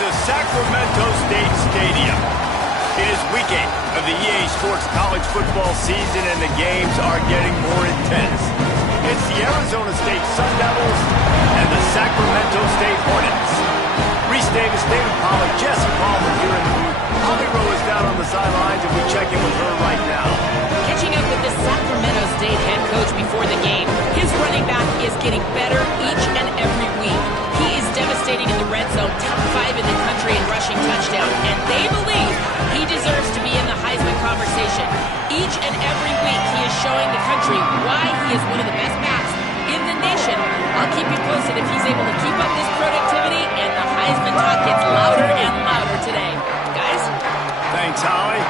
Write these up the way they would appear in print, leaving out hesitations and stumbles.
to Sacramento State Stadium. It is week 8 of the EA Sports college football season, and the games are getting more intense. It's the Arizona State Sun Devils and the Sacramento State Hornets. Reese Davis, David Pollack, Jesse Palmer here in the booth. Holly Rowe is down on the sidelines, and we check in with her right now. Catching up with the Sacramento State head coach before the game, his running back is getting better each and every week. He is devastating in the red zone, top 5 in the country in rushing touchdown, and they believe he deserves to be in the Heisman conversation. Each and every week, he is showing the country why he is one of the best backs in the nation. I'll keep you posted if he's able to keep up this productivity, and the Heisman talk gets louder and louder today. Guys? Thanks, Holly.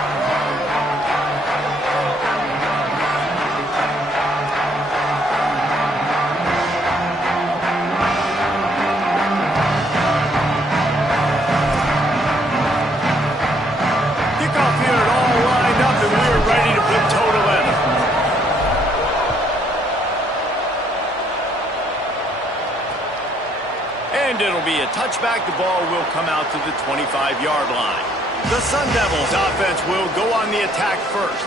It'll be a touchback. The ball will come out to the 25-yard line. The Sun Devils offense will go on the attack first.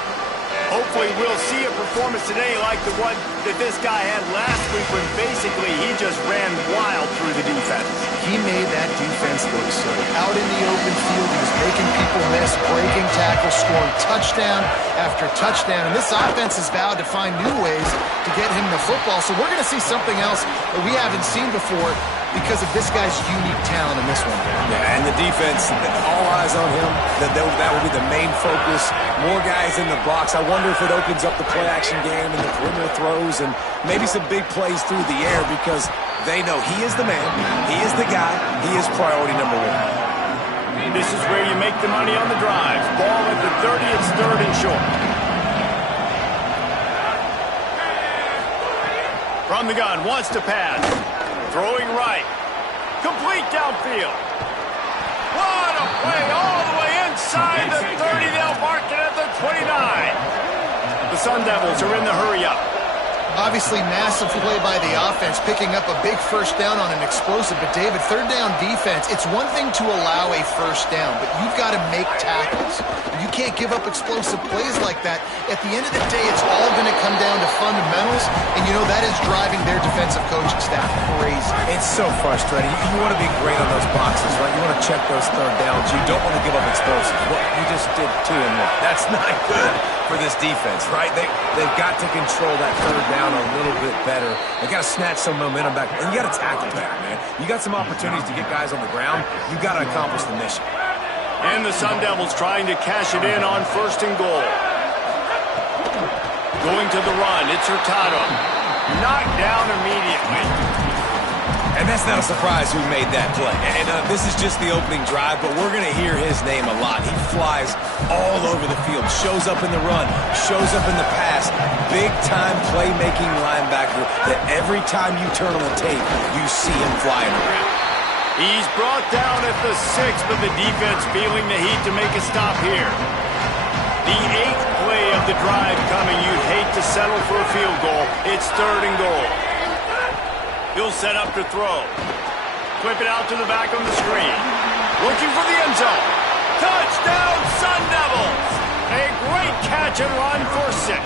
Hopefully we'll see a performance today like the one that this guy had last week when basically he just ran wild through the defense. He made that defense look silly. Out in the open field, he was making people miss, breaking tackles, scoring touchdown after touchdown. And this offense has vowed to find new ways to get him the football. So we're going to see something else that we haven't seen before because of this guy's unique talent in this one. Yeah, and the defense, all eyes on him. That will be the main focus. More guys in the box. I wonder if it opens up the play-action game and the perimeter throws and maybe some big plays through the air because they know he is the man, he is the guy, he is priority number 1. This is where you make the money on the drives. Ball at the 30, it's 3rd and short. From the gun, wants to pass. Throwing right. Complete downfield. What a play all the way inside the 30. They'll mark it at the 29. The Sun Devils are in the hurry-up. Obviously, massive play by the offense, picking up a big first down on an explosive. But, David, 3rd down defense, it's one thing to allow a first down, but you've got to make tackles. You can't give up explosive plays like that. At the end of the day, it's all going to come down to fundamentals, and, you know, that is driving their defensive coaching staff crazy. It's so frustrating. You want to be great on those boxes, right? You want to check those 3rd downs. You don't want to give up explosives. Well, you just did 2 and 1. That's not good for this defense, right? They've got to control that 3rd down a little bit better. They got to snatch some momentum back, and you got to tackle back, man. You got some opportunities to get guys on the ground. You got to accomplish the mission. And the Sun Devils trying to cash it in on 1st and goal. Going to the run, it's Hurtado. Knocked down immediately. And that's not a surprise who made that play. And this is just the opening drive, but we're going to hear his name a lot. He flies all over the field, shows up in the run, shows up in the pass. Big-time playmaking linebacker that every time you turn on the tape, you see him flying around. He's brought down at the 6, but the defense feeling the heat to make a stop here. The 8th play of the drive coming. You'd hate to settle for a field goal. It's 3rd and goal. He'll set up to throw. Flip it out to the back on the screen. Looking for the end zone. Touchdown, Sun Devils! A great catch and run for 6.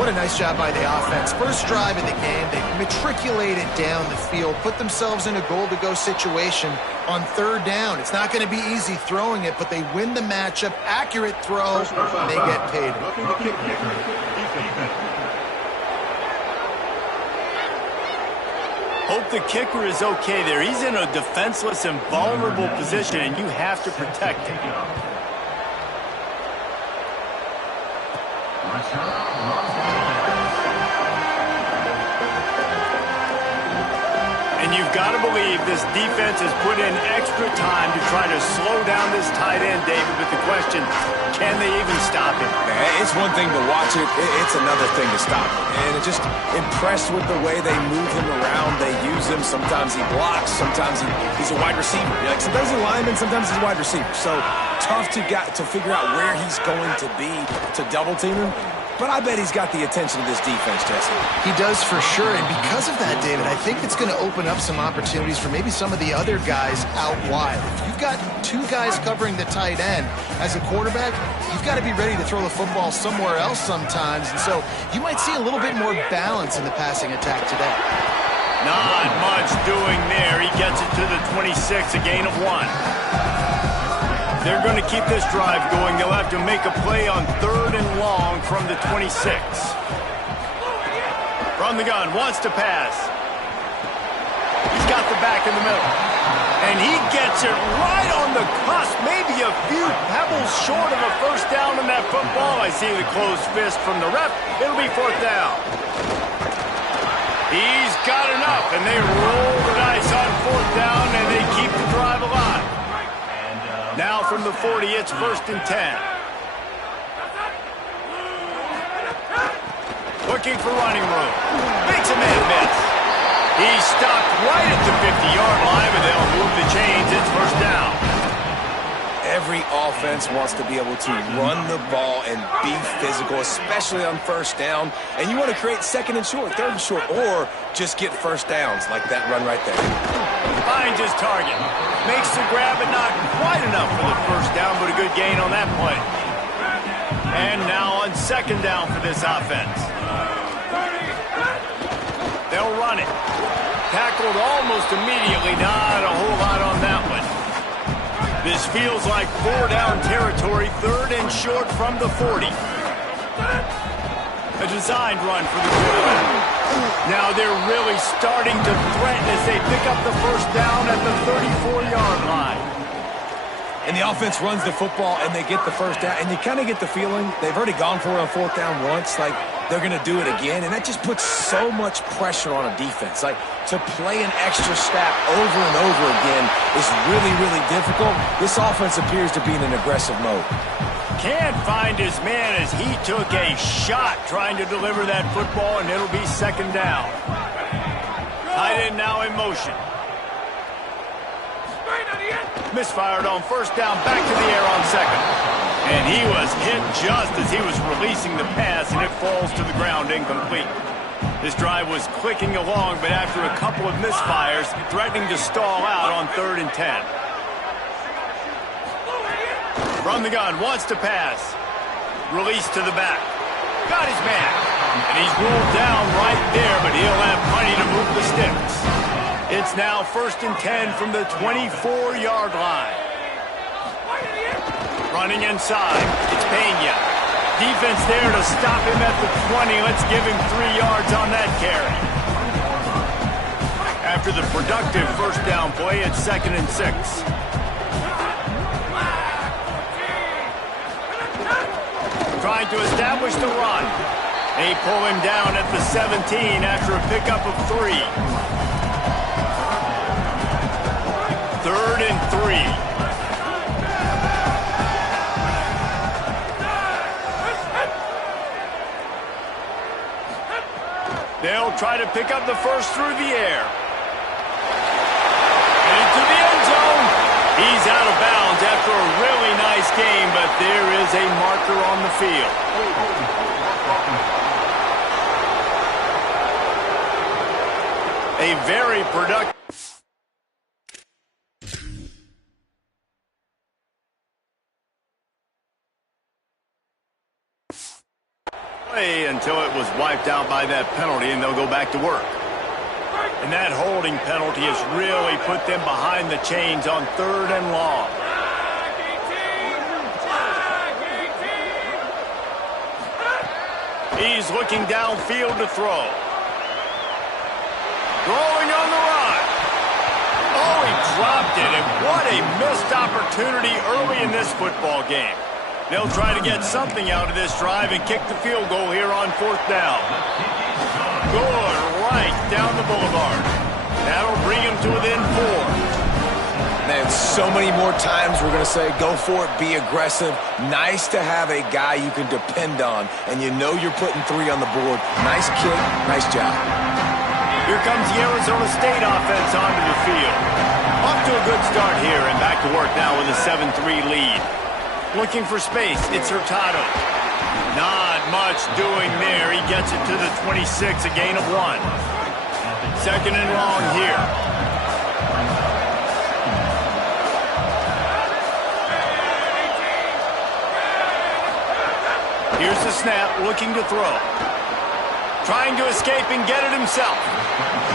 What a nice job by the offense. First drive of the game, they matriculated down the field, put themselves in a goal-to-go situation on 3rd down. It's not going to be easy throwing it, but they win the matchup. Accurate throw, and they get paid. Hope the kicker is okay there. He's in a defenseless and vulnerable position, and you have to protect him. And you've got to believe this defense has put in extra time to try to slow down this tight end, David. But the question, can they even stop him? It's one thing to watch it. It's another thing to stop him. And just impressed with the way they move him around. They use him. Sometimes he blocks. Sometimes he's a wide receiver. Like sometimes he's a lineman. Sometimes he's a wide receiver. So tough to figure out where he's going to be to double team him. but I bet he's got the attention of this defense, Jesse. He does for sure, and because of that, David, I think it's going to open up some opportunities for maybe some of the other guys out wide. If you've got two guys covering the tight end as a quarterback, you've got to be ready to throw the football somewhere else sometimes, and so you might see a little bit more balance in the passing attack today. Not much doing there. He gets it to the 26, a gain of 1. They're going to keep this drive going. They'll have to make a play on 3rd and long from the 26. From the gun, wants to pass. He's got the back in the middle. And he gets it right on the cusp, maybe a few pebbles short of a first down in that football. I see the closed fist from the ref. It'll be 4th down. He's got enough, and they roll the dice on 4th down, and they keep the drive alive. Now from the 40, it's 1st and 10. Looking for running room. Makes a man miss. He's stopped right at the 50-yard line, but they'll move the chains. It's 1st down. Every offense wants to be able to run the ball and be physical, especially on 1st down. And you want to create 2nd and short, 3rd and short, or just get 1st downs like that run right there. Finds his target. Makes the grab, but not quite enough for the 1st down, but a good gain on that play. And now on 2nd down for this offense. They'll run it. Tackled almost immediately. Not a whole lot on that one. This feels like 4-down territory, 3rd and short from the 40. A designed run for the quarterback. Now they're really starting to threaten as they pick up the 1st down at the 34-yard line. And the offense runs the football and they get the 1st down. And you kind of get the feeling they've already gone for it on 4th down once. Like they're going to do it again. And that just puts so much pressure on a defense. Like to play an extra snap over and over again is really, really difficult. This offense appears to be in an aggressive mode. Can't find his man as he took a shot trying to deliver that football, and it'll be 2nd down. Tight end now in motion. Misfired on 1st down, back to the air on 2nd. And he was hit just as he was releasing the pass, and it falls to the ground incomplete. This drive was clicking along, but after a couple of misfires, threatening to stall out on 3rd and 10. From the gun, wants to pass. Release to the back. Got his man. And he's rolled down right there, but he'll have plenty to move the sticks. It's now 1st and 10 from the 24-yard line. Running inside. It's Pena. Defense there to stop him at the 20. Let's give him 3 yards on that carry. After the productive 1st down play, it's 2nd and 6. Trying to establish the run. They pull him down at the 17 after a pickup of 3. 3rd and 3. They'll try to pick up the 1st through the air. And into the end zone. He's out of bounds after a really nice game, but there is a marker on the field. A very productive play until it was wiped out by that penalty, and they'll go back to work. And that holding penalty has really put them behind the chains on 3rd and long. He's looking downfield to throw. Throwing on the run. Oh, he dropped it, and what a missed opportunity early in this football game. They'll try to get something out of this drive and kick the field goal here on 4th down. Good right down the boulevard. That'll bring him to within 4. Man, so many more times we're going to say, go for it, be aggressive. Nice to have a guy you can depend on, and you know you're putting 3 on the board. Nice kick, nice job. Here comes the Arizona State offense onto the field. Off to a good start here, and back to work now with a 7-3 lead. Looking for space, it's Hurtado. Not much doing there. He gets it to the 26, a gain of 1. Second and long here. Here's the snap, looking to throw. Trying to escape and get it himself.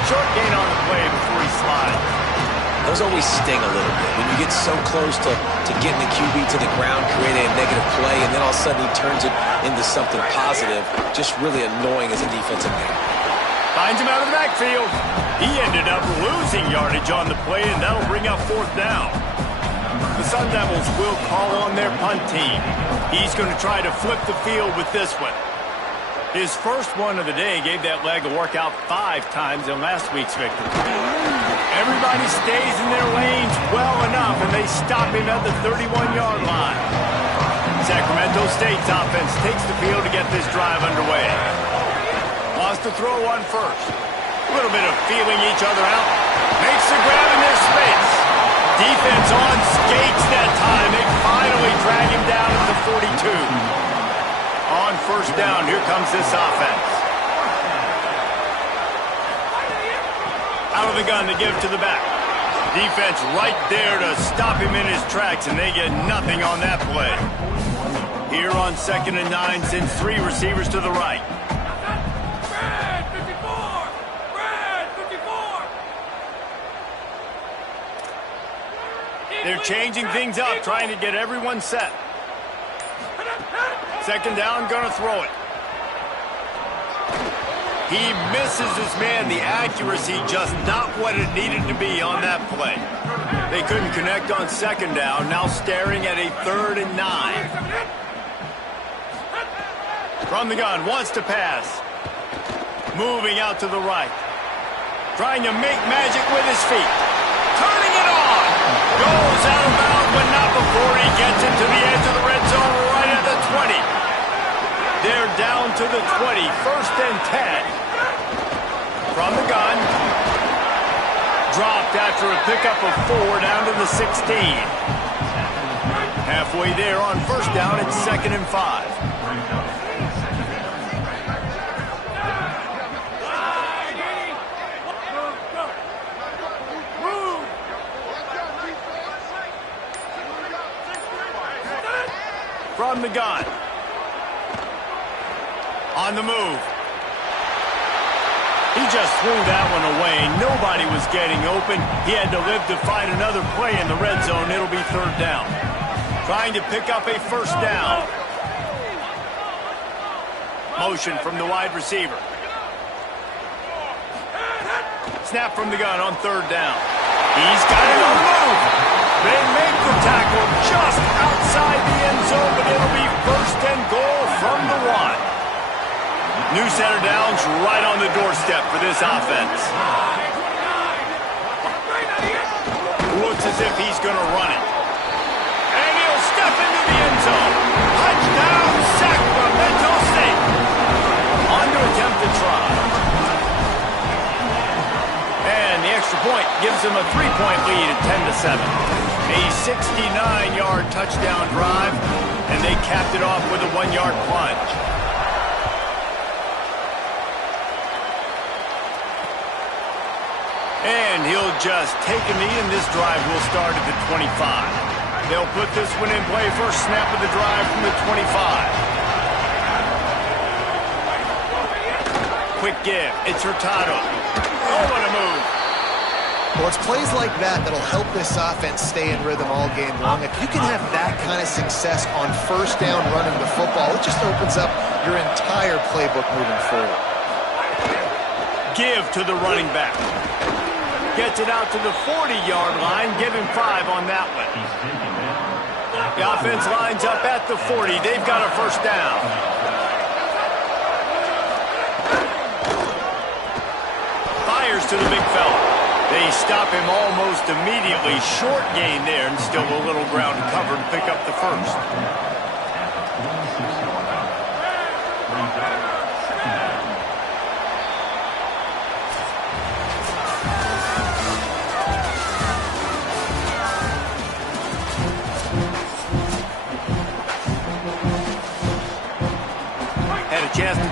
Short gain on the play before he slides. Those always sting a little bit. When you get so close to getting the QB to the ground, creating a negative play, and then all of a sudden he turns it into something positive, just really annoying as a defensive man. Finds him out of the backfield. He ended up losing yardage on the play, and that'll bring up 4th down. The Sun Devils will call on their punt team. He's going to try to flip the field with this one. His first one of the day gave that leg a workout 5 times in last week's victory. Everybody stays in their lanes well enough, and they stop him at the 31-yard line. Sacramento State's offense takes the field to get this drive underway. Wants to throw on first. A little bit of feeling each other out. Makes the grab in their space. Defense on skates that time. They finally drag him down at the 42. On first down, here comes this offense. Out of the gun to give to the back. Defense right there to stop him in his tracks, and they get nothing on that play. Here on 2nd and 9, sends 3 receivers to the right. They're changing things up, trying to get everyone set. 2nd down, gonna throw it. He misses his man. The accuracy just not what it needed to be on that play. They couldn't connect on 2nd down, now staring at a 3rd and 9. From the gun, wants to pass. Moving out to the right. Trying to make magic with his feet. Turning it on. Goes out of bounds, but not before he gets it to the edge of the red zone right at the 20. They're down to the 20, 1st and 10. From the gun. Dropped after a pickup of 4 down to the 16. Halfway there on 1st down, it's 2nd and 5. From the gun. On the move. He just threw that one away. Nobody was getting open. He had to live to find another play in the red zone. It'll be 3rd down. Trying to pick up a 1st down. Motion from the wide receiver. Snap from the gun on 3rd down. He's got it on the move. They make the tackle just outside the end zone, but it'll be 1st and goal from the 1. New set of downs right on the doorstep for this offense. Looks as if he's going to run it. And he'll step into the end zone. Touchdown, Sacramento State. On to attempt to try. And the extra point gives them a 3-point lead at 10-7. A 69-yard touchdown drive, and they capped it off with a 1-yard plunge. And he'll just take a knee, and this drive will start at the 25. They'll put this one in play. First snap of the drive from the 25. Quick give. It's Hurtado. Oh, what a move. Well, it's plays like that that'll help this offense stay in rhythm all game long. If you can have that kind of success on 1st down running the football, it just opens up your entire playbook moving forward. Give to the running back. Gets it out to the 40-yard line. Give him 5 on that one. The offense lines up at the 40. They've got a 1st down. Fires to the big fella. They stop him almost immediately. Short gain there, and still a little ground to cover to pick up the 1st.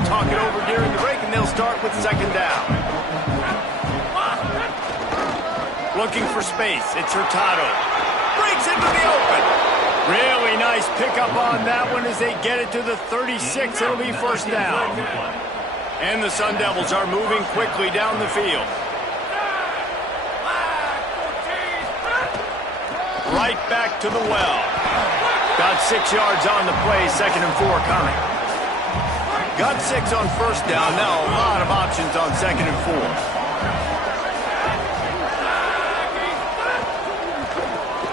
talk it over during the break, and they'll start with second down. Looking for space. It's Hurtado. Breaks into the open. Really nice pickup on that one as they get it to the 36. It'll be first down. And the Sun Devils are moving quickly down the field. Right back to the well. Got 6 yards on the play, 2nd and 4 coming. Got 6 on first down. Now a lot of options on 2nd and 4.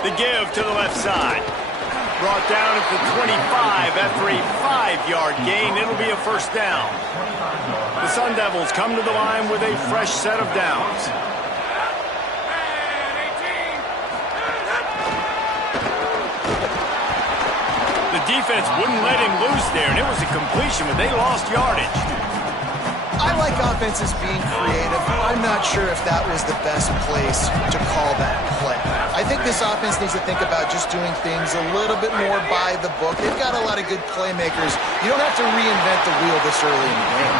The give to the left side. Brought down at the 25 after a 5-yard gain. It'll be a first down. The Sun Devils come to the line with a fresh set of downs. The defense wouldn't let him loose there, and it was a completion, but they lost yardage. I like offenses being creative. I'm not sure if that was the best place to call that play. I think this offense needs to think about just doing things a little bit more by the book. They've got a lot of good playmakers. You don't have to reinvent the wheel this early in the game.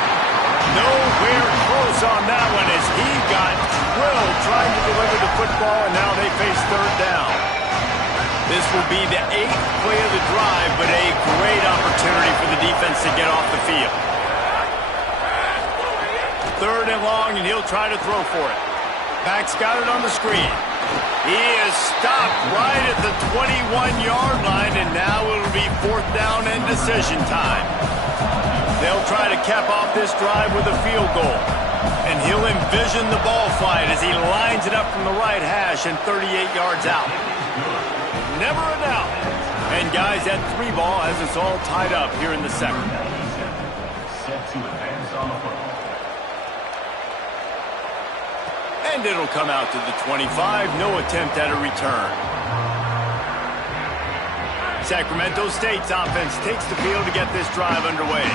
Nowhere close on that one as he got drilled trying to deliver the football, and now they face third down. This will be the 8th play of the drive, but a great opportunity for the defense to get off the field. 3rd and long, and he'll try to throw for it. Back's got it on the screen. He is stopped right at the 21-yard line, and now it'll be 4th down and decision time. They'll try to cap off this drive with a field goal, and he'll envision the ball flight as he lines it up from the right hash and 38 yards out. Never a doubt. And guys, that 3 ball has us all tied up here in the second. And it'll come out to the 25. No attempt at a return. Sacramento State's offense takes the field to get this drive underway.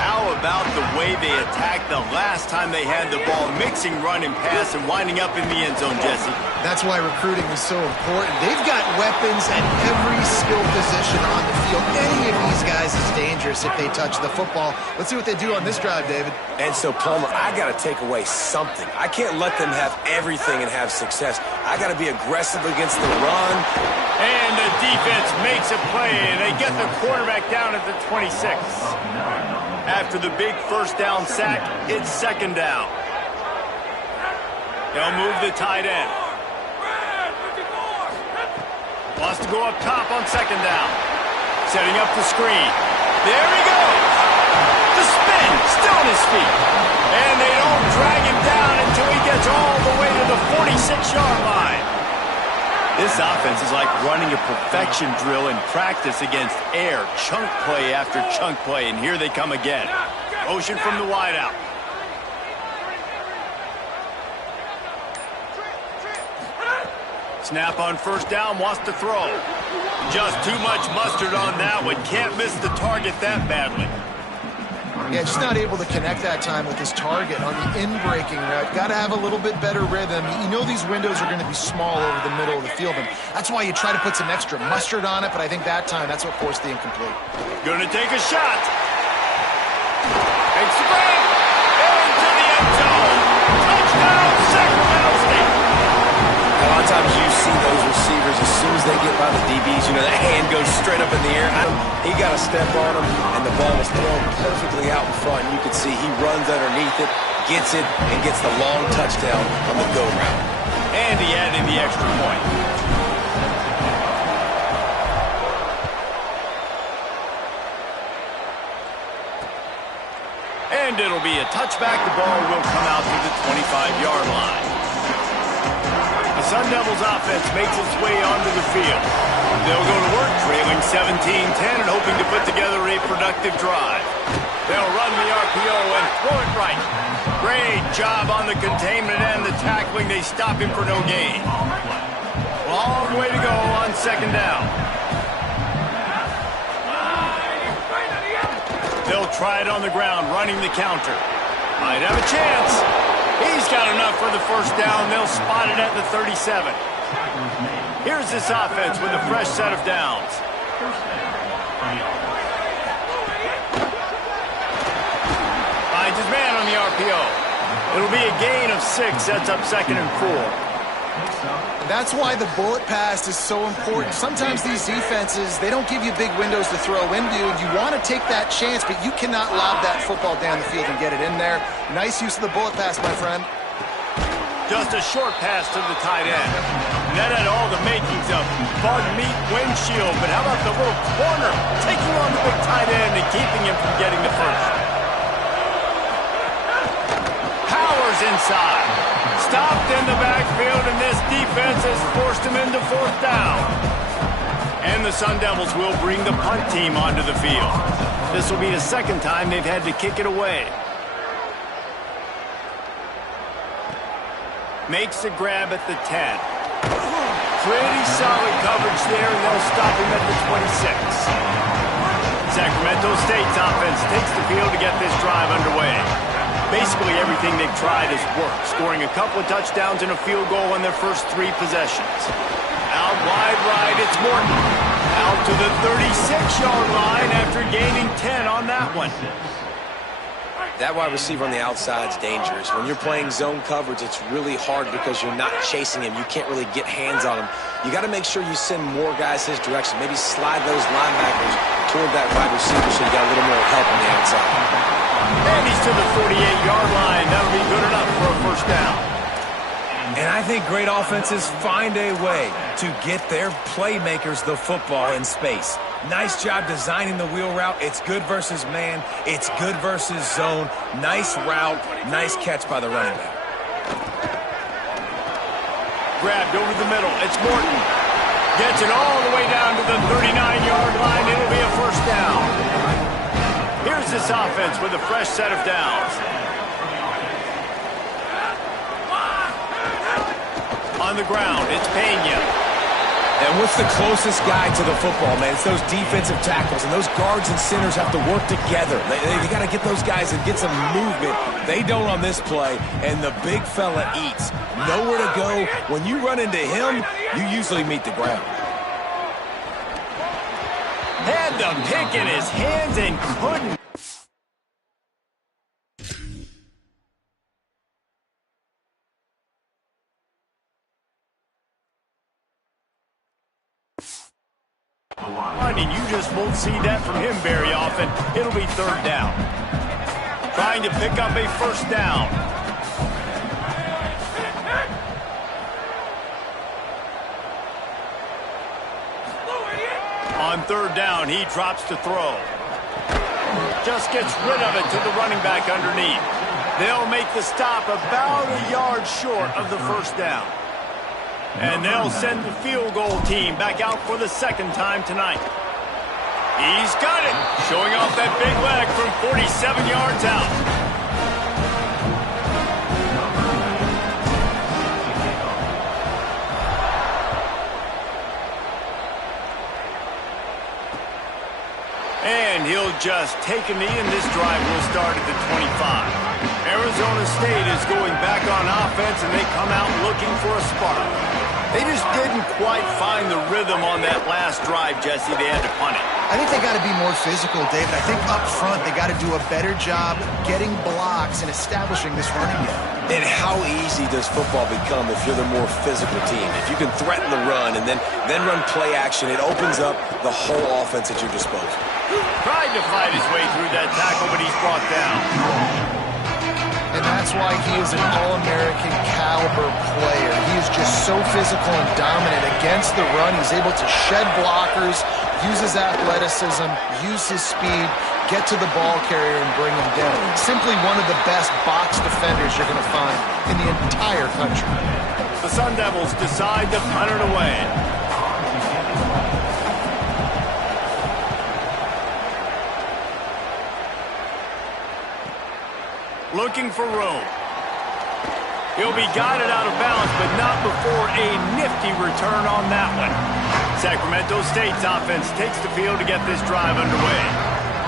How about the way they attacked the last time they had the ball, mixing run and pass and winding up in the end zone, Jesse? That's why recruiting is so important. They've got weapons at every skill position on the field. Any of these guys is dangerous if they touch the football. Let's see what they do on this drive, David. And so, Plummer, I got to take away something. I can't let them have everything and have success. I got to be aggressive against the run. And the defense makes a play, and they get the quarterback down at the 26. After the big first down sack, it's second down. They'll move the tight end. Wants to go up top on second down. Setting up the screen. There he goes. The spin, still on his feet. And they don't drag him down until he gets all the way to the 46-yard line. This offense is like running a perfection drill in practice against air. Chunk play after chunk play, and here they come again. Motion from the wideout. Snap on first down, wants to throw. Just too much mustard on that one. Can't miss the target that badly. Yeah, just not able to connect that time with his target on the in-breaking route. Got to have a little bit better rhythm. You know these windows are going to be small over the middle of the field, and that's why you try to put some extra mustard on it, but I think that time that's what forced the incomplete. Going to take a shot. Makes the grab. Into the end zone. Touchdown, Sacramento State. A lot of times you see those receivers, as soon as they get by the DBs, you know, that hand goes straight up in the air. He got a step on him, and the ball was thrown perfectly out in front. You could see he runs underneath it, gets it, and gets the long touchdown on the go route. And he added the extra point. And it'll be a touchback. The ball will come out to the 25-yard line. The Sun Devils offense makes its way onto the field. They'll go to work trailing 17-10 and hoping to put together a productive drive. They'll run the RPO and throw it right. Great job on the containment and the tackling. They stop him for no gain. Long way to go on second down. They'll try it on the ground, running the counter. Might have a chance. He's got enough for the first down. They'll spot it at the 37. Here's this offense with a fresh set of downs. his man on the RPO. It'll be a gain of 6, sets up 2nd and 4. That's why the bullet pass is so important. Sometimes these defenses, they don't give you big windows to throw into. You want to take that chance, but you cannot lob that football down the field and get it in there. Nice use of the bullet pass, my friend. Just a short pass to the tight end. That had all the makings of bug meat windshield, but how about the little corner taking on the big tight end and keeping him from getting the first? Powers inside. Stopped in the backfield, and this defense has forced him into 4th down. And the Sun Devils will bring the punt team onto the field. This will be the 2nd time they've had to kick it away. Makes the grab at the 10. Pretty solid coverage there, and they'll stop him at the 26. Sacramento State's offense takes the field to get this drive underway. Basically everything they've tried has worked, scoring a couple of touchdowns and a field goal on their first 3 possessions. Out wide right, it's Morton. Out to the 36-yard line after gaining 10 on that one. That wide receiver on the outside is dangerous. When you're playing zone coverage, it's really hard because you're not chasing him. You can't really get hands on him. You got to make sure you send more guys his direction. Maybe slide those linebackers toward that wide receiver so you got a little more help on the outside. And he's to the 48-yard line. That'll be good enough for a 1st down. And I think great offenses find a way to get their playmakers the football in space. Nice job designing the wheel route. It's good versus man. It's good versus zone. Nice route. Nice catch by the running back. Grabbed over the middle. It's Morton. Gets it all the way down to the 39-yard line. It'll be a 1st down. Here's this offense with a fresh set of downs. On the ground, it's Pena. And what's the closest guy to the football, man? It's those defensive tackles, and those guards and centers have to work together. They got to get those guys and get some movement. They don't on this play, and the big fella eats. Nowhere to go. When you run into him, you usually meet the ground. Had the pick in his hands and couldn't. And you just won't see that from him very often. It'll be 3rd down. Trying to pick up a 1st down. On 3rd down, he drops to throw. Just gets rid of it to the running back underneath. They'll make the stop about a yard short of the 1st down. And they'll send the field goal team back out for the 2nd time tonight. He's got it, showing off that big leg from 47 yards out. And he'll just take a knee, and this drive will start at the 25. Arizona State is going back on offense, and they come out looking for a spark. They just didn't quite find the rhythm on that last drive, Jesse. They had to punt it. I think they got to be more physical, David. I think up front they got to do a better job getting blocks and establishing this running game. And how easy does football become if you're the more physical team? If you can threaten the run and then run play action, it opens up the whole offense at your disposal. Tried to fight his way through that tackle, but he's brought down. And that's why he is an All-American caliber player. He is just so physical and dominant against the run. He's able to shed blockers, use his athleticism, use his speed, get to the ball carrier and bring him down. Simply one of the best box defenders you're going to find in the entire country. The Sun Devils decide to punt it away. Looking for room. He'll be guided out of bounds, but not before a nifty return on that one. Sacramento State's offense takes the field to get this drive underway.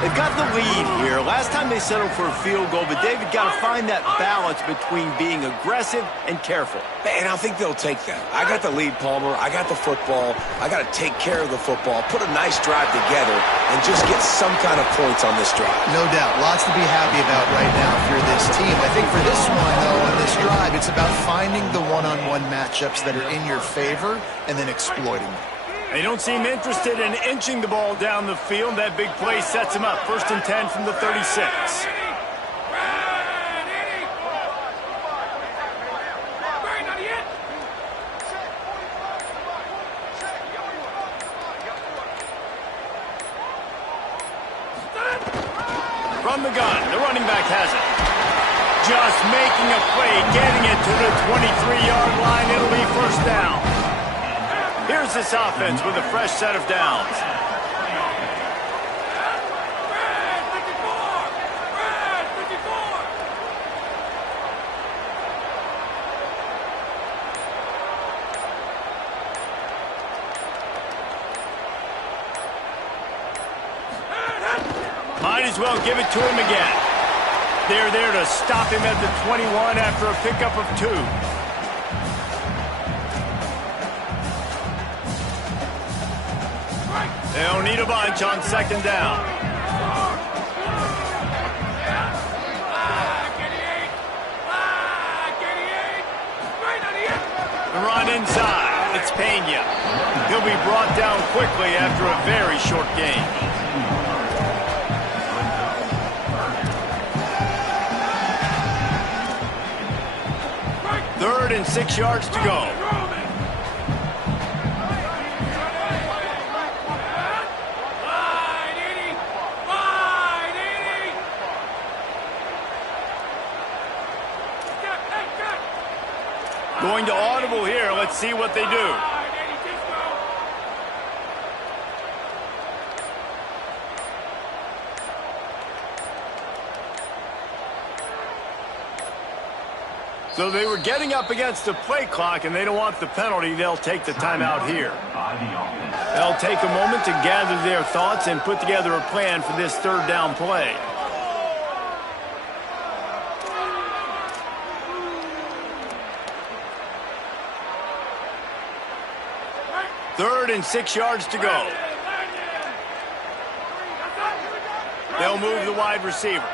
They've got the lead here. Last time they settled for a field goal, but David got to find that balance between being aggressive and careful. Man, I think they'll take that. I got the lead, Palmer. I got the football. I got to take care of the football, put a nice drive together, and just get some kind of points on this drive. No doubt. Lots to be happy about right now if you're this team. I think for this one, though, on this drive, it's about finding the one-on-one matchups that are in your favor and then exploiting them. They don't seem interested in inching the ball down the field. That big play sets them up. 1st and 10 from the 36. From the gun, the running back has it. Just making a play, getting it to the 23-yard line. It'll be 1st down. Here's this offense with a fresh set of downs. Might as well give it to him again. They're there to stop him at the 21 after a pickup of 2. They'll need a bunch on 2nd down. The run inside. It's Pena. He'll be brought down quickly after a very short game. Third and 6 yards to go. Going to audible here. Let's see what they do. So they were getting up against the play clock, and they don't want the penalty. They'll take the timeout here. They'll take a moment to gather their thoughts and put together a plan for this 3rd down play. Third and 6 yards to go. They'll move the wide receiver.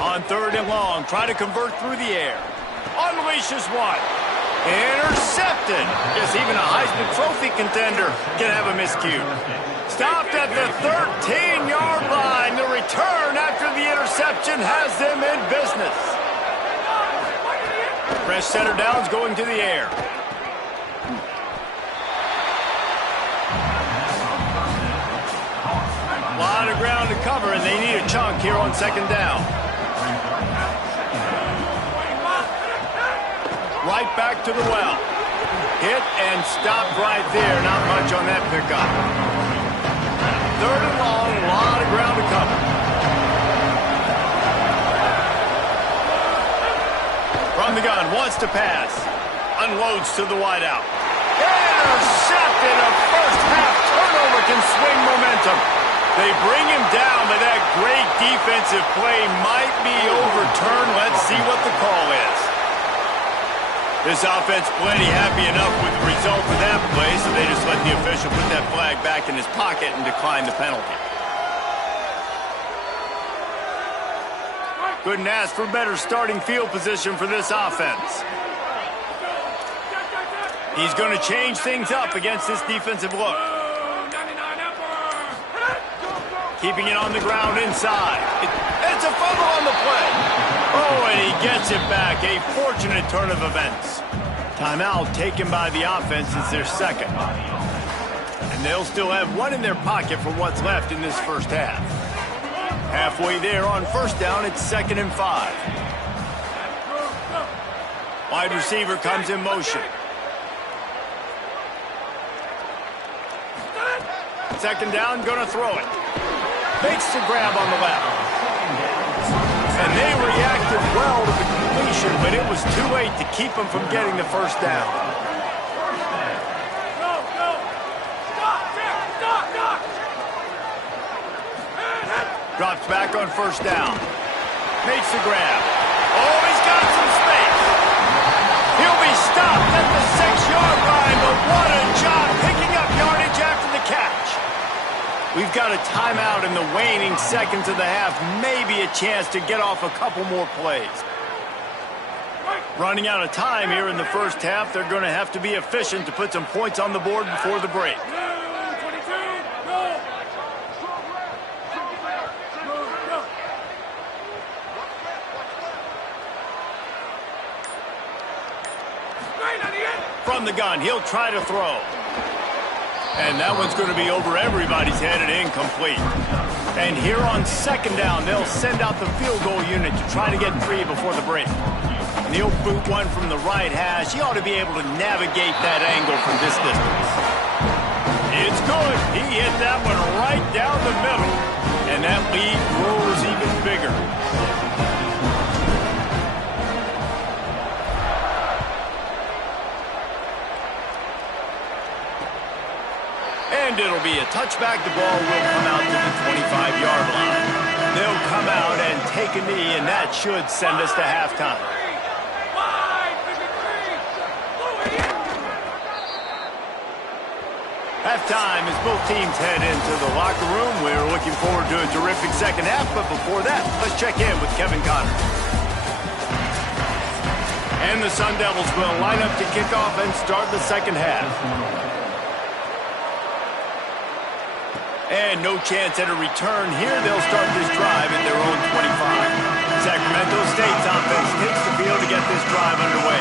On 3rd and long, try to convert through the air. Unleashes one. Intercepted. Guess even a Heisman Trophy contender can have a miscue. Stopped at the 13-yard line. The return after the interception has them in business. Fresh set of downs going to the air. A lot of ground to cover, and they need a chunk here on 2nd down. Right back to the well. Hit and stopped right there. Not much on that pickup. 3rd and long, a lot of ground to cover. From the gun, wants to pass. Unloads to the wideout. Intercepted. A first-half turnover can swing momentum. They bring him down, but that great defensive play might be overturned. Let's see what the call is. This offense plenty happy enough with the result of that play, so they just let the official put that flag back in his pocket and decline the penalty. Couldn't ask for better starting field position for this offense. He's going to change things up against this defensive look. Keeping it on the ground inside. It's a fumble on the play. Oh, and he gets it back. A fortunate turn of events. Timeout taken by the offense is their 2nd. And they'll still have one in their pocket for what's left in this 1st half. Halfway there on 1st down, it's 2nd and 5. Wide receiver comes in motion. 2nd down, gonna throw it. Makes the grab on the left. And they reacted well to the completion, but it was too late to keep them from getting the 1st down. Drops back on first down. Makes the grab. Oh, he's got some space. He'll be stopped at the 6-yard line, but what a job picking up yardage after the catch. We've got a timeout in the waning seconds of the half. Maybe a chance to get off a couple more plays. Running out of time here in the first half. They're going to have to be efficient to put some points on the board before the break. From the gun, he'll try to throw. And that one's going to be over everybody's head and incomplete. And here on second down, they'll send out the field goal unit to try to get free before the break. And he'll boot one from the right hash. He ought to be able to navigate that angle from this distance. It's good. He hit that one right down the middle. And that lead grows even bigger. And it'll be a touchback. The ball will come out to the 25-yard line. They'll come out and take a knee, and that should send us to halftime. Halftime as both teams head into the locker room. We're looking forward to a terrific second half, but before that, let's check in with Kevin Connors. And the Sun Devils will line up to kick off and start the second half. And no chance at a return here. They'll start this drive at their own 25. Sacramento State's offense takes the field to get this drive underway.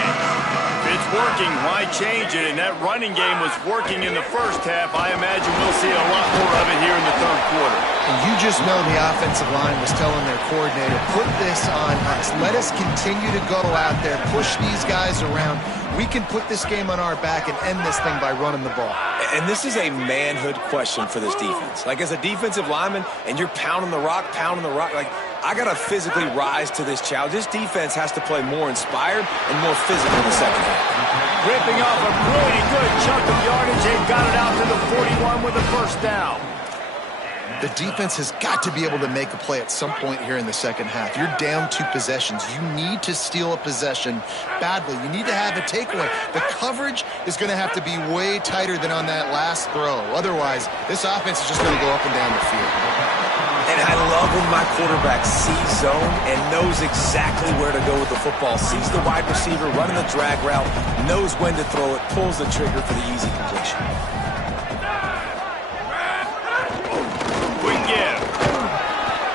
If it's working, why change it? And that running game was working in the first half. I imagine we'll see a lot more of it here in the third quarter. And you just know the offensive line was telling their coordinator, put this on us. Let us continue to go out there, push these guys around. We can put this game on our back and end this thing by running the ball. And this is a manhood question for this defense. Like, as a defensive lineman, and you're pounding the rock, like, I got to physically rise to this challenge. This defense has to play more inspired and more physical in the second half. Ripping off a pretty good chunk of yardage. They've got it out to the 41 with a first down. The defense has got to be able to make a play at some point here in the second half. You're down 2 possessions. You need to steal a possession badly. You need to have a takeaway. The coverage is going to have to be way tighter than on that last throw. Otherwise, this offense is just going to go up and down the field. And I love when my quarterback sees zone and knows exactly where to go with the football. Sees the wide receiver running the drag route, knows when to throw it, pulls the trigger for the easy completion.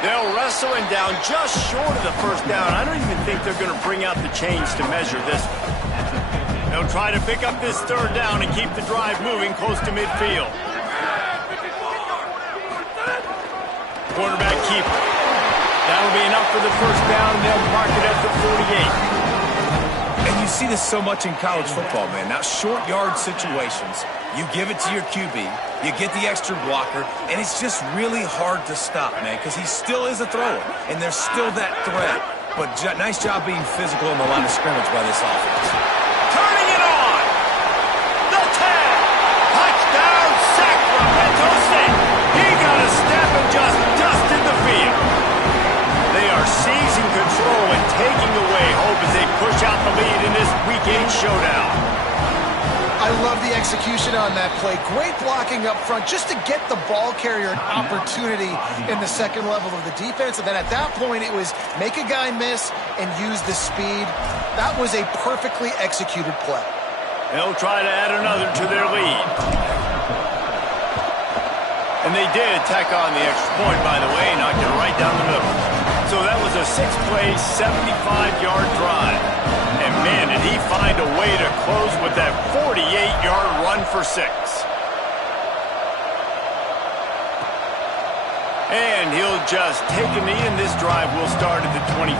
They'll wrestle him down just short of the first down. I don't even think they're going to bring out the chains to measure this one. They'll try to pick up this third down and keep the drive moving close to midfield. Quarterback keeper. That'll be enough for the first down. They'll mark it at the 48. And you see this so much in college football, man. Now, short yard situations, you give it to your QB, you get the extra blocker, and it's just really hard to stop, man, because he still is a thrower, and there's still that threat. But nice job being physical in the line of scrimmage by this offense. Turning it on! The 10! Touchdown, Sacramento State! He got a step and just dusted the field. They are seizing control and taking away hope as they push out the lead in this Week 8 showdown. I love the execution on that play. Great blocking up front just to get the ball carrier an opportunity in the second level of the defense. And then at that point, it was make a guy miss and use the speed. That was a perfectly executed play. They'll try to add another to their lead. And they did tack on the extra point, by the way, knocked it right down the middle. So that was a 6-play, 75-yard drive. And, man, did he find a way to close with that 48-yard run for 6. And he'll just take a knee, and this drive will start at the 25.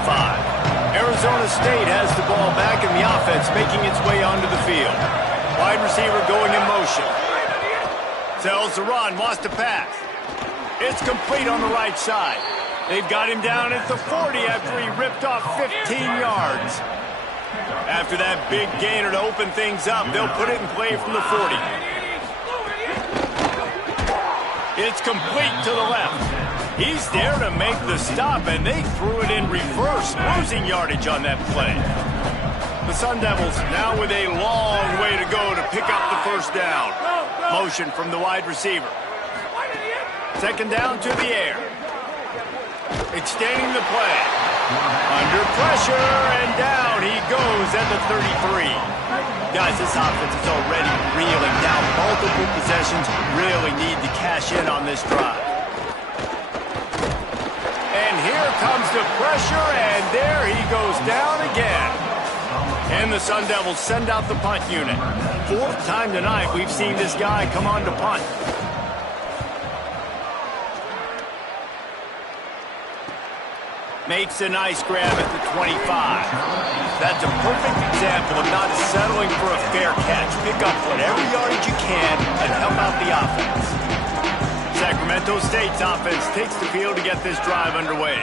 Arizona State has the ball back, and the offense making its way onto the field. Wide receiver going in motion. Tells the run, wants to pass. It's complete on the right side. They've got him down at the 40 after he ripped off 15 yards. After that big gainer to open things up, they'll put it in play from the 40. It's complete to the left. He's there to make the stop, and they threw it in reverse, losing yardage on that play. The Sun Devils now with a long way to go to pick up the first down. Motion from the wide receiver. Second down to the air. Extending the play. Under pressure, and down he goes at the 33. Guys, this offense is already reeling down. Multiple possessions, really need to cash in on this drive. And here comes the pressure, and there he goes down again. And the Sun Devils send out the punt unit. Fourth time tonight we've seen this guy come on to punt. Makes a nice grab at the 25. That's a perfect example of not settling for a fair catch. Pick up whatever yardage you can and help out the offense. Sacramento State's offense takes the field to get this drive underway.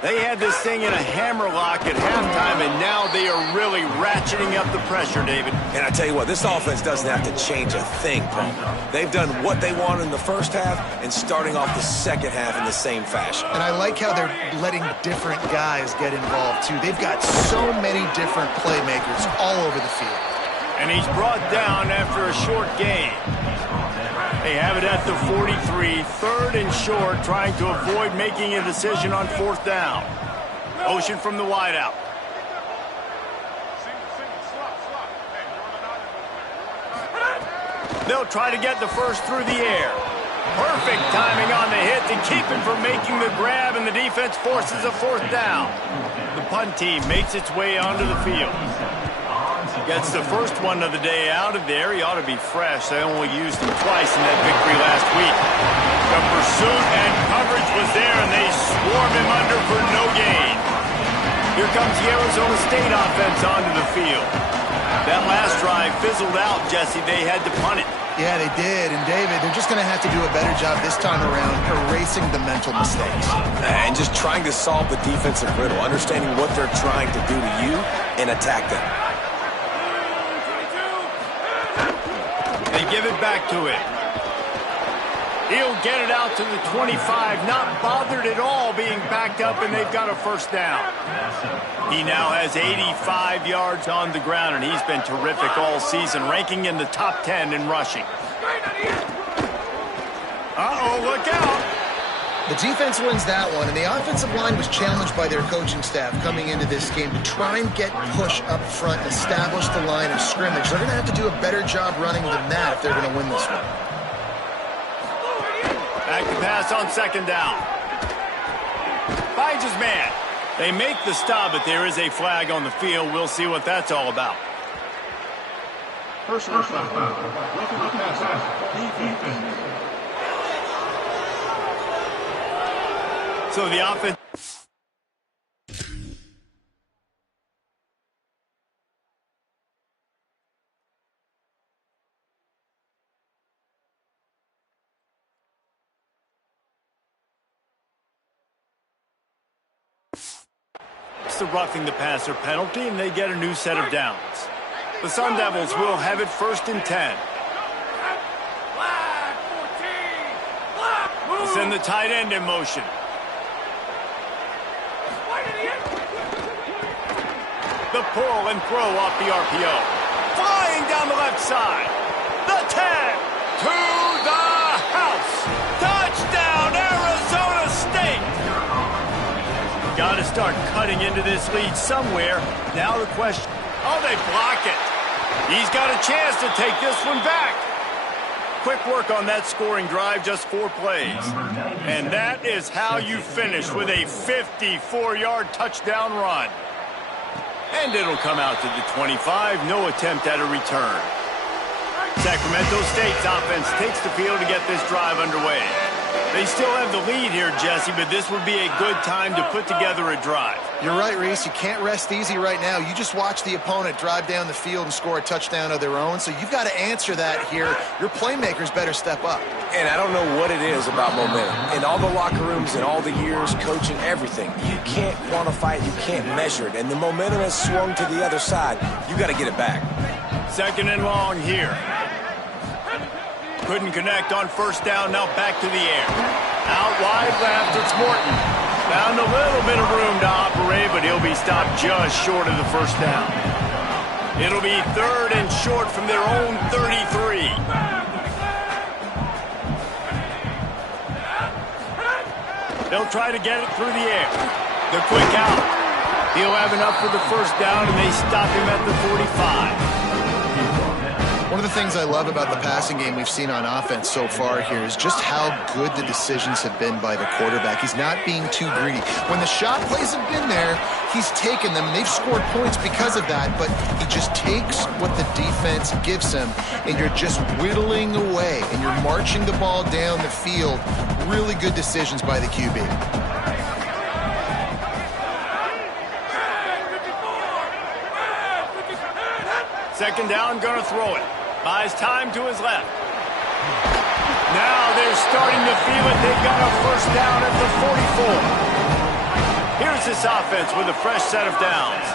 They had this thing in a hammerlock at halftime, and now they are really ratcheting up the pressure, David. And I tell you what, this offense doesn't have to change a thing, Paul. They've done what they wanted in the first half and starting off the second half in the same fashion. And I like how they're letting different guys get involved, too. They've got so many different playmakers all over the field. And he's brought down after a short gain. They have it at the 43, third and short, trying to avoid making a decision on fourth down. Motion from the wideout. They'll try to get the first through the air. Perfect timing on the hit to keep him from making the grab, and the defense forces a fourth down. The punt team makes its way onto the field. Gets the first one of the day out of there. He ought to be fresh. They only used him twice in that victory last week. The pursuit and coverage was there, and they swarm him under for no gain. Here comes the Arizona State offense onto the field. That last drive fizzled out, Jesse. They had to punt it. Yeah, they did. And, David, they're just going to have to do a better job this time around erasing the mental mistakes. And just trying to solve the defensive riddle, understanding what they're trying to do to you and attack them. They give it back to him. He'll get it out to the 25, not bothered at all being backed up, and they've got a first down. He now has 85 yards on the ground, and he's been terrific all season, ranking in the top 10 in rushing. Uh-oh, look out. The defense wins that one, and the offensive line was challenged by their coaching staff coming into this game to try and get push up front and establish the line of scrimmage. They're going to have to do a better job running than that if they're going to win this one. Back to pass on second down. Finds his man. They make the stop, but there is a flag on the field. We'll see what that's all about. Personal foul. So the offense. It's the roughing the passer penalty, and they get a new set of downs. The Sun Devils will have it first and 10. Send the tight end in motion. The pull and throw off the RPO. Flying down the left side. The 10 to the house. Touchdown, Arizona State. Got to start cutting into this lead somewhere. Now the question. Oh, they block it. He's got a chance to take this one back. Quick work on that scoring drive, just 4 plays. And that is how you finish with a 54-yard touchdown run. And it'll come out to the 25. No attempt at a return. Sacramento State's offense takes the field to get this drive underway. They still have the lead here, Jesse, but this would be a good time to put together a drive. You're right, Reese. You can't rest easy right now. You just watch the opponent drive down the field and score a touchdown of their own, so you've got to answer that here. Your playmakers better step up. And I don't know what it is about momentum. In all the locker rooms, in all the years, coaching, everything, you can't quantify it, you can't measure it. And the momentum has swung to the other side. You got to get it back. Second and long here. Couldn't connect on first down, now back to the air. Out wide left, it's Morton. Found a little bit of room to operate, but he'll be stopped just short of the first down. It'll be 3rd and short from their own 33. They'll try to get it through the air. The quick out. He'll have enough for the first down, and they stop him at the 45. One of the things I love about the passing game we've seen on offense so far here is just how good the decisions have been by the quarterback. He's not being too greedy. When the shot plays have been there, he's taken them, and they've scored points because of that, but he just takes what the defense gives him, and you're just whittling away, and you're marching the ball down the field. Really good decisions by the QB. Second down, gonna throw it. Buys time to his left. Now they're starting to feel it. They've got a first down at the 44. Here's this offense with a fresh set of downs.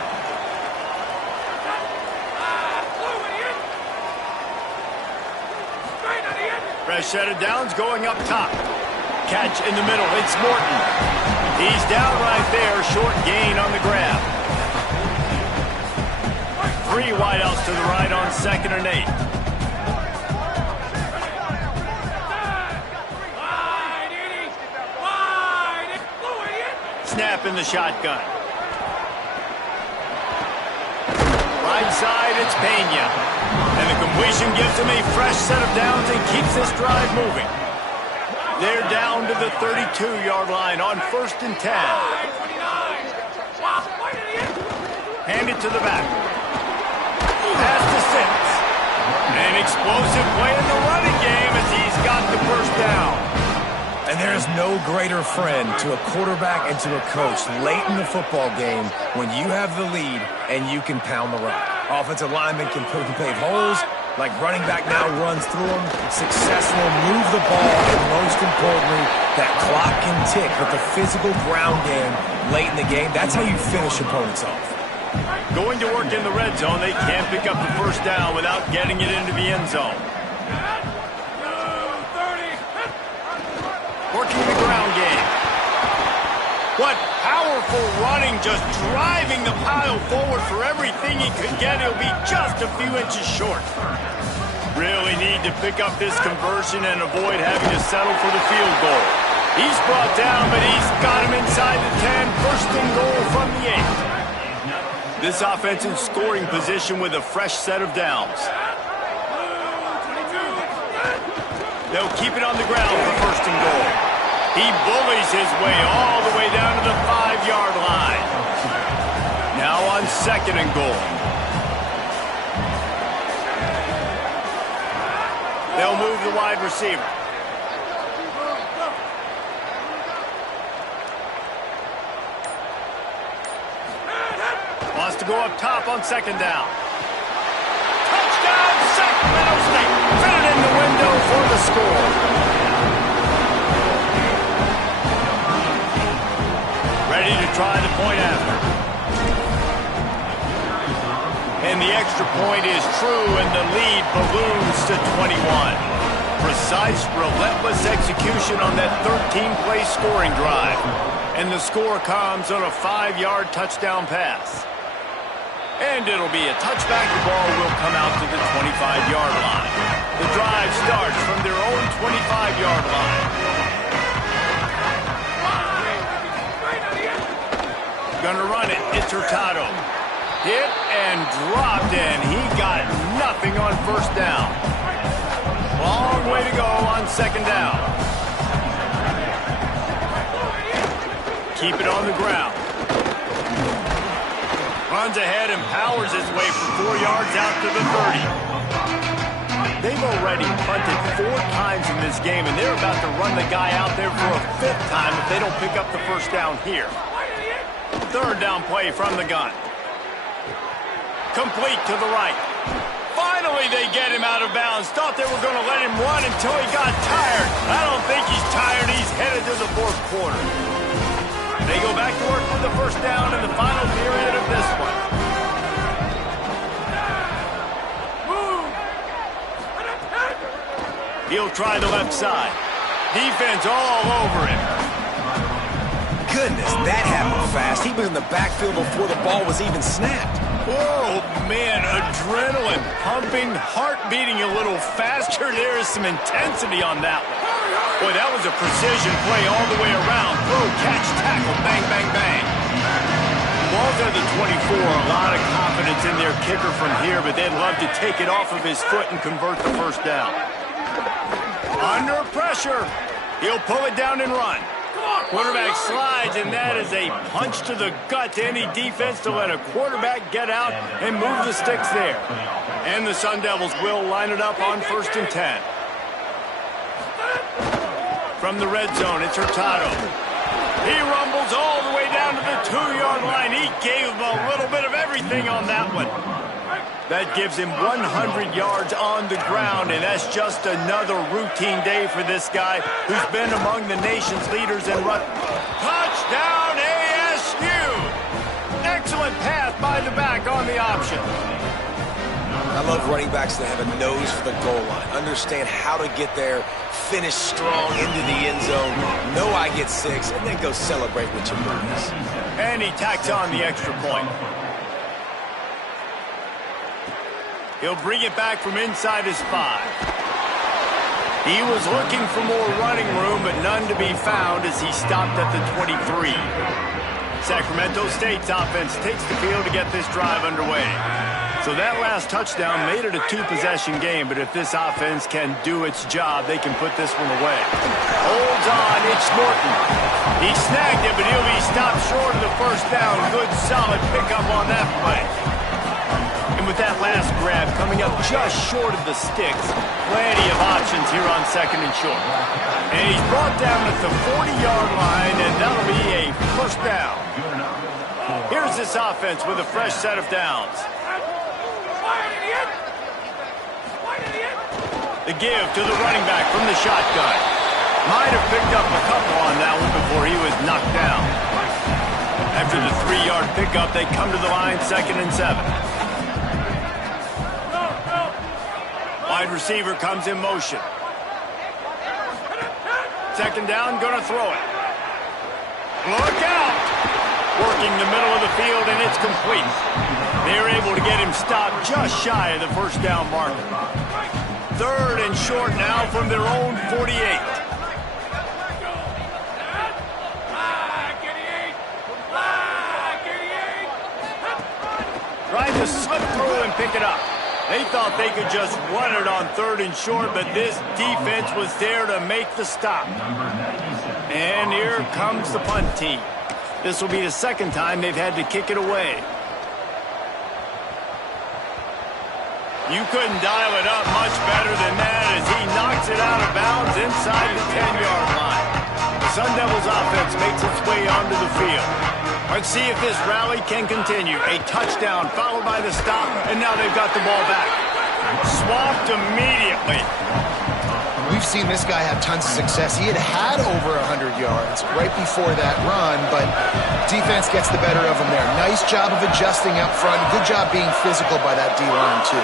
Fresh set of downs going up top. Catch in the middle. It's Morton. He's down right there. Short gain on the grab. 3 wideouts to the right on 2nd and 8. Snap in the shotgun. Right side, it's Pena. And the completion gives him a fresh set of downs and keeps this drive moving. They're down to the 32-yard line on 1st and 10. Hand it to the back. Pass to 6. An explosive play in the running game as he's got the first down. And there's no greater friend to a quarterback and to a coach late in the football game when you have the lead and you can pound the rock. Offensive linemen can pave holes, like running back now runs through them, successful, move the ball, and most importantly, that clock can tick with the physical ground game late in the game. That's how you finish opponents off. Going to work in the red zone, they can't pick up the first down without getting it into the end zone. Working the ground game. What powerful running, just driving the pile forward for everything he could get. He'll be just a few inches short. Really need to pick up this conversion and avoid having to settle for the field goal. He's brought down, but he's got him inside the 10. 1st and goal from the 8. This offense in scoring position with a fresh set of downs. They'll keep it on the ground for 1st and goal. He bullies his way all the way down to the 5-yard line. Now on 2nd and goal. They'll move the wide receiver. Wants to go up top on 2nd down. Touchdown, Sacramento State. Fit it in the window for the score. Ready to try the point after. And the extra point is true, and the lead balloons to 21. Precise, relentless execution on that 13-play scoring drive. And the score comes on a 5-yard touchdown pass. And it'll be a touchback. The ball will come out to the 25-yard line. The drive starts from their own 25-yard line. Gonna run it. It's Hurtado. Hit and dropped, and he got nothing on 1st down. Long way to go on 2nd down. Keep it on the ground. Runs ahead and powers his way for 4 yards out to the 30. They've already punted 4 times in this game, and they're about to run the guy out there for a 5th time if they don't pick up the first down here. 3rd down play from the gun. Complete to the right. Finally, they get him out of bounds. Thought they were going to let him run until he got tired. I don't think he's tired. He's headed to the 4th quarter. They go back to work with the first down in the final period of this one. He'll try the left side. Defense all over him. Goodness, that happened fast. He was in the backfield before the ball was even snapped. Whoa, man, adrenaline pumping, heart beating a little faster. There is some intensity on that one. Boy, that was a precision play all the way around. Throw, catch, tackle, bang, bang, bang. Ball's at the 24. A lot of confidence in their kicker from here, but they'd love to take it off of his foot and convert the first down. Under pressure. He'll pull it down and run. Quarterback slides, and that is a punch to the gut to any defense to let a quarterback get out and move the sticks there. And the Sun Devils will line it up on 1st and 10. From the red zone, it's Hurtado. He rumbles all the way down to the 2-yard line. He gave him a little bit of everything on that one. That gives him 100 yards on the ground, and that's just another routine day for this guy who's been among the nation's leaders in run. Touchdown, ASU! Excellent pass by the back on the option. I love running backs that have a nose for the goal line. Understand how to get there, finish strong into the end zone, know I get 6, and then go celebrate with your boys. And he tacks on the extra point. He'll bring it back from inside his 5. He was looking for more running room, but none to be found as he stopped at the 23. Sacramento State's offense takes the field to get this drive underway. So that last touchdown made it a 2-possession game, but if this offense can do its job, they can put this one away. Holds on, it's Norton. He snagged it, but he'll be stopped short of the first down. Good, solid pickup on that play. And with that last grab coming up just short of the sticks, plenty of options here on 2nd and short. And he's brought down at the 40-yard line, and that'll be a first down. Here's this offense with a fresh set of downs. The give to the running back from the shotgun. Might have picked up a couple on that one before he was knocked down. After the 3-yard pickup, they come to the line 2nd and 7. Wide receiver comes in motion. 2nd down, gonna throw it. Look out! Working the middle of the field, and it's complete. They're able to get him stopped just shy of the first down marker. 3rd and short now from their own 48. Tried to slip through and pick it up. They thought they could just run it on 3rd and short, but this defense was there to make the stop. And here comes the punt team. This will be the 2nd time they've had to kick it away. You couldn't dial it up much better than that as he knocks it out of bounds inside the 10-yard line. The Sun Devils offense makes its way onto the field. Let's see if this rally can continue. A touchdown followed by the stop, and now they've got the ball back. Swamped immediately. We've seen this guy have tons of success. He had over 100 yards right before that run, but defense gets the better of him there. Nice job of adjusting up front. Good job being physical by that D-line, too.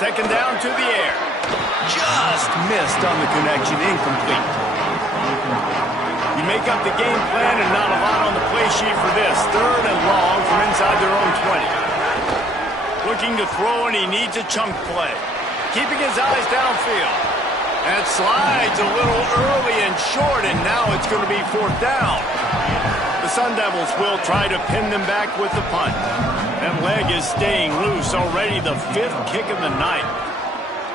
Second down to the air. Just missed on the connection, incomplete. You make up the game plan and not a lot on the play sheet for this. 3rd and long from inside their own 20. Looking to throw, and he needs a chunk play. Keeping his eyes downfield. That slides a little early and short, and now it's going to be 4th down. The Sun Devils will try to pin them back with the punt. That leg is staying loose, already the 5th kick of the night.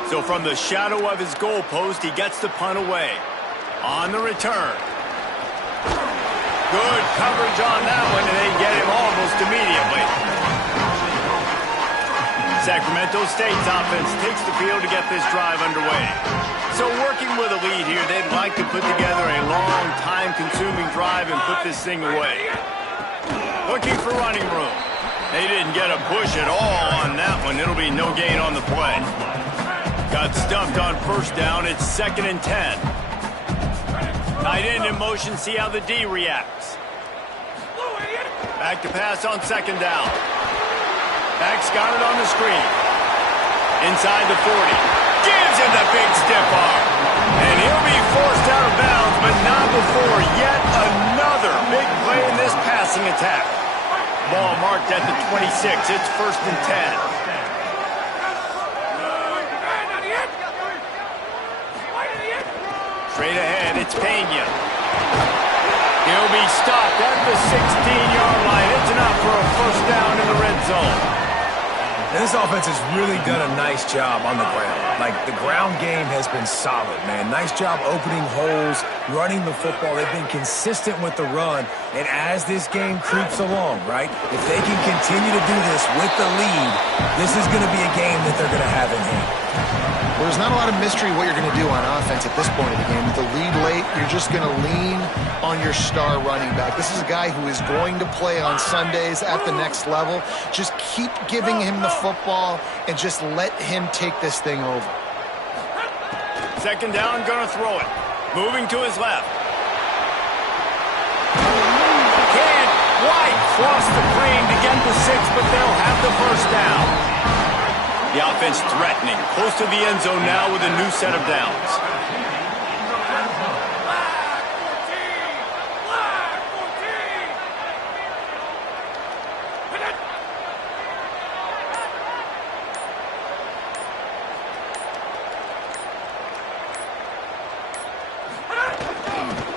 So from the shadow of his goalpost, he gets the punt away. On the return. Good coverage on that one, and they get him almost immediately. Sacramento State's offense takes the field to get this drive underway. So working with a lead here, they'd like to put together a long, time-consuming drive and put this thing away. Looking for running room. They didn't get a push at all on that one. It'll be no gain on the play. Got stuffed on 1st down. It's 2nd and 10. Tight end in motion. See how the D reacts. Back to pass on second down. Back's got it on the screen. Inside the 40. Gives him the big stiff arm. And he'll be forced out of bounds, but not before yet another big play in this passing attack. Ball marked at the 26. It's 1st and 10. Straight ahead, it's Pena. He'll be stopped at the 16-yard line. It's enough for a first down in the red zone. And this offense has really done a nice job on the ground. Like, the ground game has been solid, man. Nice job opening holes, running the football. They've been consistent with the run. And as this game creeps along, right, if they can continue to do this with the lead, this is going to be a game that they're going to have in hand. Well, there's not a lot of mystery what you're going to do on offense at this point of the game. With the lead late, you're just going to lean on your star running back. This is a guy who is going to play on Sundays at the next level. Just keep giving him the football and just let him take this thing over. Second down, going to throw it. Moving to his left. Can't quite cross the plane to get the 6, but they'll have the first down. The offense threatening, close to the end zone now with a new set of downs.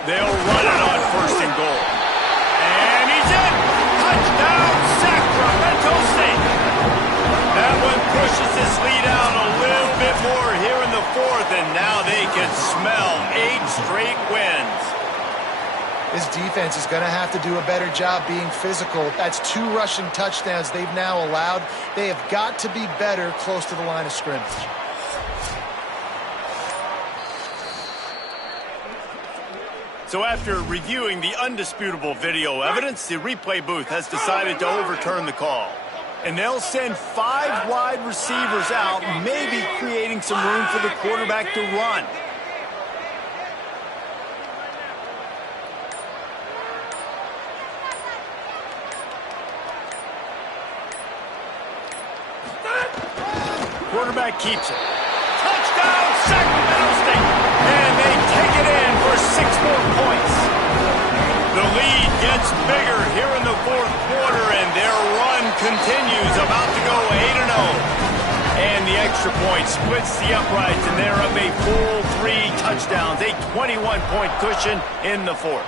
They'll run it on 1st and goal. And he's in! Touchdown, Sacramento State! That one pushes this lead out a little bit more here in the 4th, and now they can smell 8 straight wins. This defense is going to have to do a better job being physical. That's 2 rushing touchdowns they've now allowed. They have got to be better close to the line of scrimmage. So after reviewing the undisputable video evidence, the replay booth has decided to overturn the call. And they'll send 5 wide receivers out, maybe creating some room for the quarterback to run. Quarterback keeps it. Touchdown, Sacramento State! And they take it in for 6 more points. The lead gets bigger here in the 4th quarter, and their run continues, about to go 8-0. And the extra point splits the uprights, and they're up a full 3 touchdowns, a 21-point cushion in the 4th.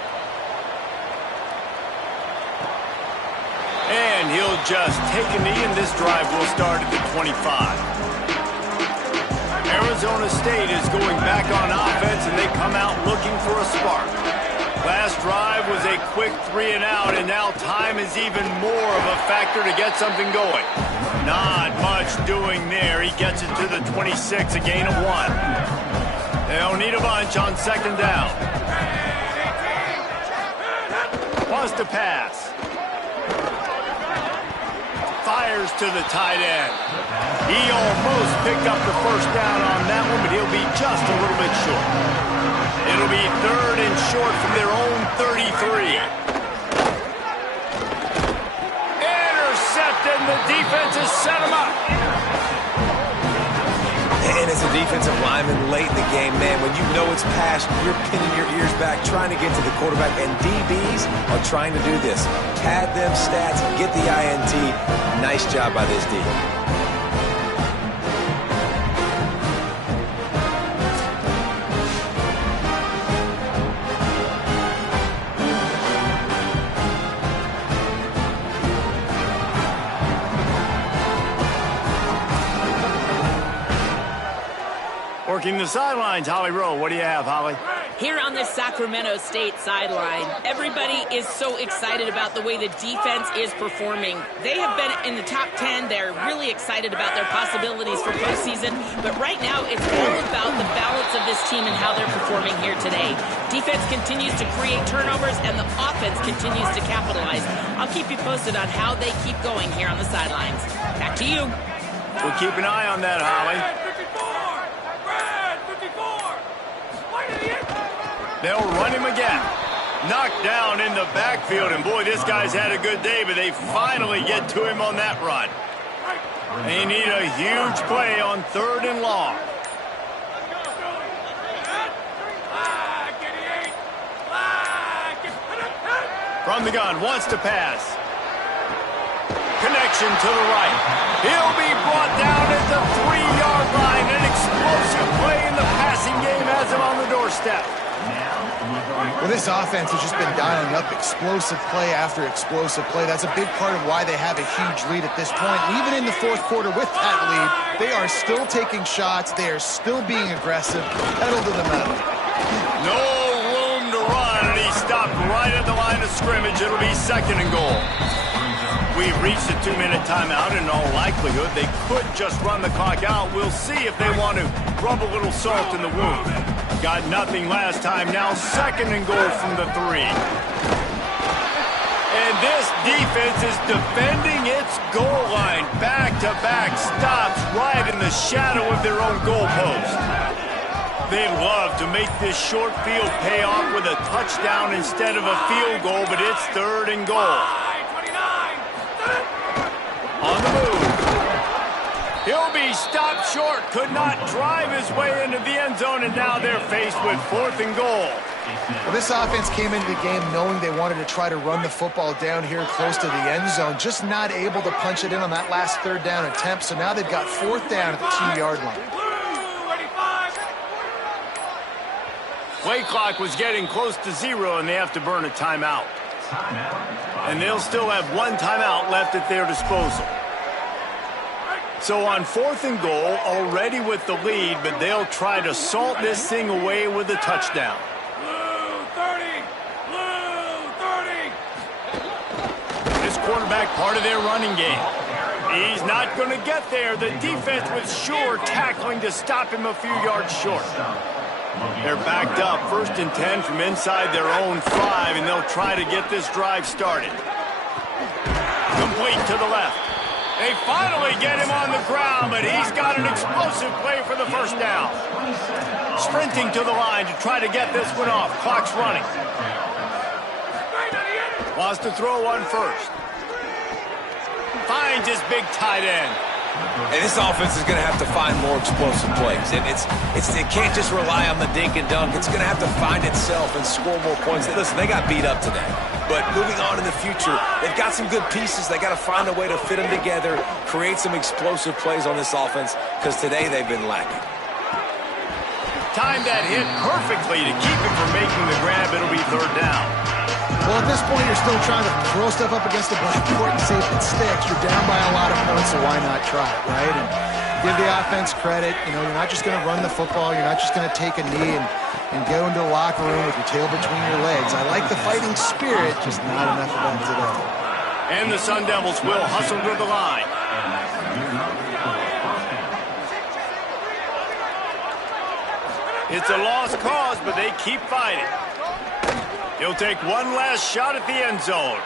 And he'll just take a knee, and this drive will start at the 25. Arizona State is going back on offense, and they come out looking for a spark. Last drive was a quick 3 and out, and now time is even more of a factor to get something going. Not much doing there. He gets it to the 26, a gain of 1. They'll need a bunch on second down. Wants to pass. Fires to the tight end. He almost picked up the first down on that one, but he'll be just a little bit short. It'll be 3rd and short from their own 33. Intercepted, and the defense has set him up. And as a defensive lineman late in the game, man, when you know it's past, you're pinning your ears back, trying to get to the quarterback, and DBs are trying to do this. Pad them stats, get the INT. Nice job by this D. Working the sidelines, Holly Rowe. What do you have, Holly? Here on the Sacramento State sideline, everybody is so excited about the way the defense is performing. They have been in the top 10. They're really excited about their possibilities for postseason. But right now, it's all about the balance of this team and how they're performing here today. Defense continues to create turnovers, and the offense continues to capitalize. I'll keep you posted on how they keep going here on the sidelines. Back to you. We'll keep an eye on that, Holly. They'll run him again. Knocked down in the backfield, and boy, this guy's had a good day, but they finally get to him on that run. They need a huge play on 3rd and long. From the gun, wants to pass. Connection to the right. He'll be brought down at the 3-yard line. An explosive play in the passing game has him on the doorstep. Well, this offense has just been dialing up explosive play after explosive play. That's a big part of why they have a huge lead at this point. And even in the 4th quarter with that lead, they are still taking shots. They are still being aggressive. Pedal to the metal. No room to run, and he stopped right at the line of scrimmage. It'll be 2nd and goal. We've reached a 2-minute timeout, and in all likelihood, they could just run the clock out. We'll see if they want to rub a little salt in the wound. Got nothing last time. Now 2nd and goal from the 3. And this defense is defending its goal line. Back-to-back stops right in the shadow of their own goalpost. They love to make this short field pay off with a touchdown instead of a field goal, but it's 3rd and goal. On the move. He'll be stopped short. Could not drive his way into the end zone, and now they're faced with 4th and goal. Well, this offense came into the game knowing they wanted to try to run the football down here close to the end zone, just not able to punch it in on that last 3rd down attempt, so now they've got 4th down at the 2-yard line. Play clock was getting close to 0, and they have to burn a timeout. And they'll still have 1 timeout left at their disposal. So on 4th and goal, already with the lead, but they'll try to salt this thing away with a touchdown. Blue 30! Blue 30! This quarterback part of their running game. He's not going to get there. The defense was sure tackling to stop him a few yards short. They're backed up, 1st and 10 from inside their own 5, and they'll try to get this drive started. Complete to the left. They finally get him on the ground, but he's got an explosive play for the 1st down. Sprinting to the line to try to get this one off. Clock's running. Wants to throw on 1st. Finds his big tight end. And this offense is going to have to find more explosive plays. And it can't just rely on the dink and dunk. It's going to have to find itself and score more points. Listen, they got beat up today. But moving on in the future, they've got some good pieces. They got to find a way to fit them together, create some explosive plays on this offense, because today they've been lacking. Timed that hit perfectly to keep him from making the grab. It'll be 3rd down. Well, at this point, you're still trying to throw stuff up against the blackboard and see if it sticks. You're down by a lot of points, so why not try it, right? And give the offense credit. You know, you're not just going to run the football. You're not just going to take a knee and go into the locker room with your tail between your legs. I like the fighting spirit, just not enough of that today. And the Sun Devils will hustle to the line. It's a lost cause, but they keep fighting. He'll take one last shot at the end zone.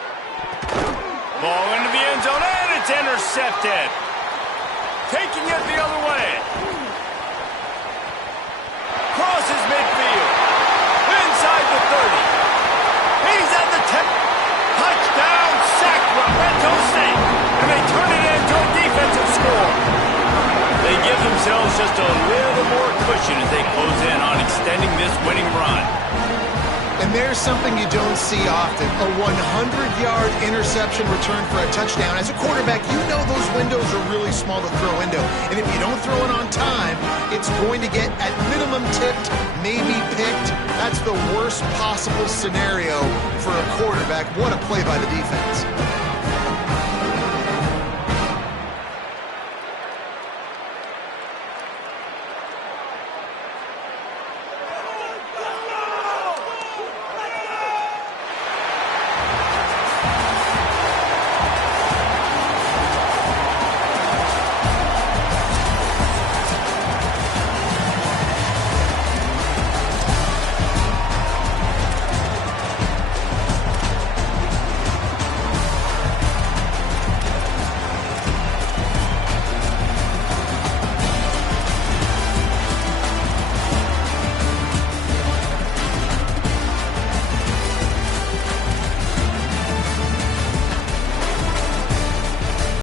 Ball into the end zone, and it's intercepted. Taking it the other way. Crosses midfield. Inside the 30. He's at the 10. Touchdown, Sacramento State. And they turn it into a defensive score. They give themselves just a little more cushion as they close in on extending this winning run. And there's something you don't see often, a 100-yard interception return for a touchdown. As a quarterback, you know those windows are really small to throw into. And if you don't throw it on time, it's going to get at minimum tipped, maybe picked. That's the worst possible scenario for a quarterback. What a play by the defense.